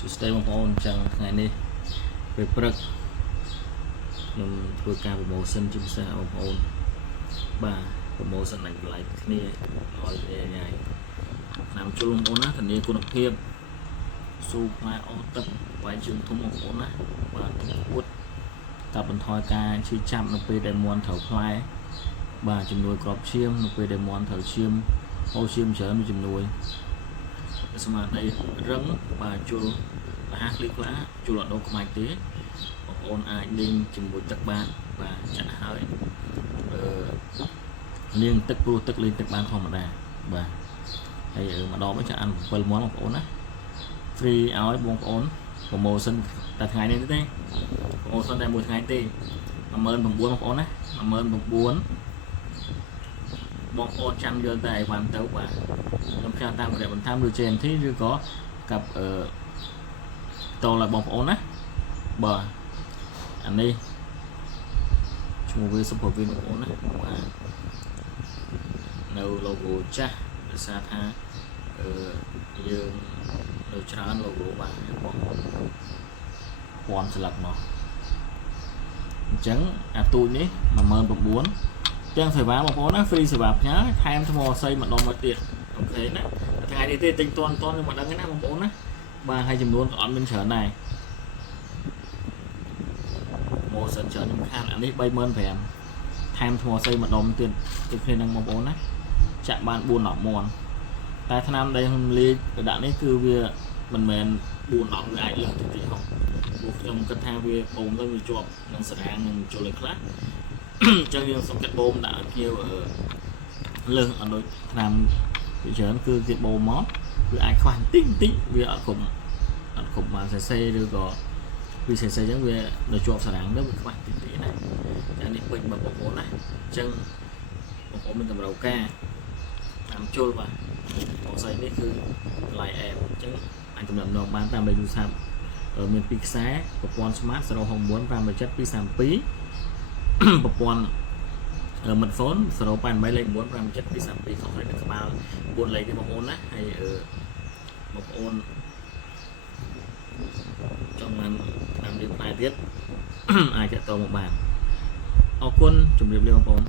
សួស្តីបងប្អូនចឹងថ្ងៃនេះពេលព្រឹកខ្ញុំធ្វើការ promotion ជាពិសេសបងប្អូនបាទ promotion ដាច់បន្លែគ្នាឲ្យញ៉ៃតាមជួលបងប្អូនណាធានាគុណភាពស៊ូផ្លែអស់ទឹកវាយជើងធំបងប្អូនណាបាទគួតកាត់បន្ថយការឈឺចាប់នៅពេលដែលមាន់ត្រូវផ្លែបាទជំនួយក្របឈាមនៅពេលដែលមាន់ត្រូវឈាមហូរឈាមច្រើនមានជំនួយស្មារតីរឹងបាទជួលរហ័សលីក្លាជួលអត់ដូរខ្មាច់ទេបងប្អូនអាចលេងជាមួយទឹកបានបាទចាក់ហើយលាងទឹកព្រោះទឹកលេងទឹកបានធម្មតាបាទហើយម្ដងមកចាក់អាន7មាន់បងប្អូនណា free ឲ្យបងប្អូន promotion តែថ្ងៃនេះទេ promotion តែមួយថ្ងៃទេ19000បងប្អូនណា19000បងប្អូនចាំយកតែអីវ៉ាន់ទៅបាទខ្ញុំផ្សាយតាមរយៈបន្ថែមឬ JMT ឬក៏กับតលឲ្យបងប្អូនណាបាទអានេះឈ្មោះវា Super Win បងប្អូនណាបាទនៅ logo ចាស់ដោយសារថាយើងនៅច្រើន logo បាទបងពាន់ស្លឹកមកអញ្ចឹងអាទូចនេះ19000ទាំងសេវាបងប្អូនណា free សេវាផ្ញើថែមថ្មអស័យម្ដងមកទៀតអូខេណាថ្ងៃនេះទេទិញតន់ខ្ញុំមិនដឹងទេណាបងប្អូនណាបាទហើយចំនួនក៏អត់មានច្រើនដែរម៉ូសិនច្រើនខ្ញុំខានអានេះ35000ថែមថ្មអស័យម្ដងទៀតដូចគ្នានឹងបងប្អូនណាចាក់បាន4-10មាន់តែថ្នាំដែលខ្ញុំលេខដាក់នេះគឺវាមិនមែន4-10វាអាចលើសទៅទៀតហ៎ពួកខ្ញុំគិតថាវាបូមទៅវាជាប់នឹងសារ៉ាងនឹងចូលលេខខ្លះអញ្ចឹងយើងសុំកាត់បូមដាក់ឲ្យភ្ញៀវលើសអត់ដូចថ្នាំវាច្រើនគឺគេបូមមកវាអាចខ្វះបន្តិចវាអត់គ្រប់បានសេសេឬក៏វាសេសេអញ្ចឹងវានៅជាប់សារ៉ាងទៅវាខ្វះបន្តិចណាតែនេះពេញបងប្អូនណាអញ្ចឹងបងប្អូនមានតម្រូវការតាមជុលបាទបងស្រីនេះគឺតម្លៃអែបអញ្ចឹងអាចកំណត់បានតាមលេខទូរស័ព្ទមាន2ខ្សែប្រព័ន្ធ Smart 069 517 232ប្រព័ន្ធមិត្តហ្វូន083លេខ9 517 232ខុសហើយនៅក្បាល4លេខនេះបងប្អូនណាហើយបងប្អូនចង់បានតាមលេខផ្នែកទៀតអាចតតមកបានអរគុណជម្រាបលាបងប្អូន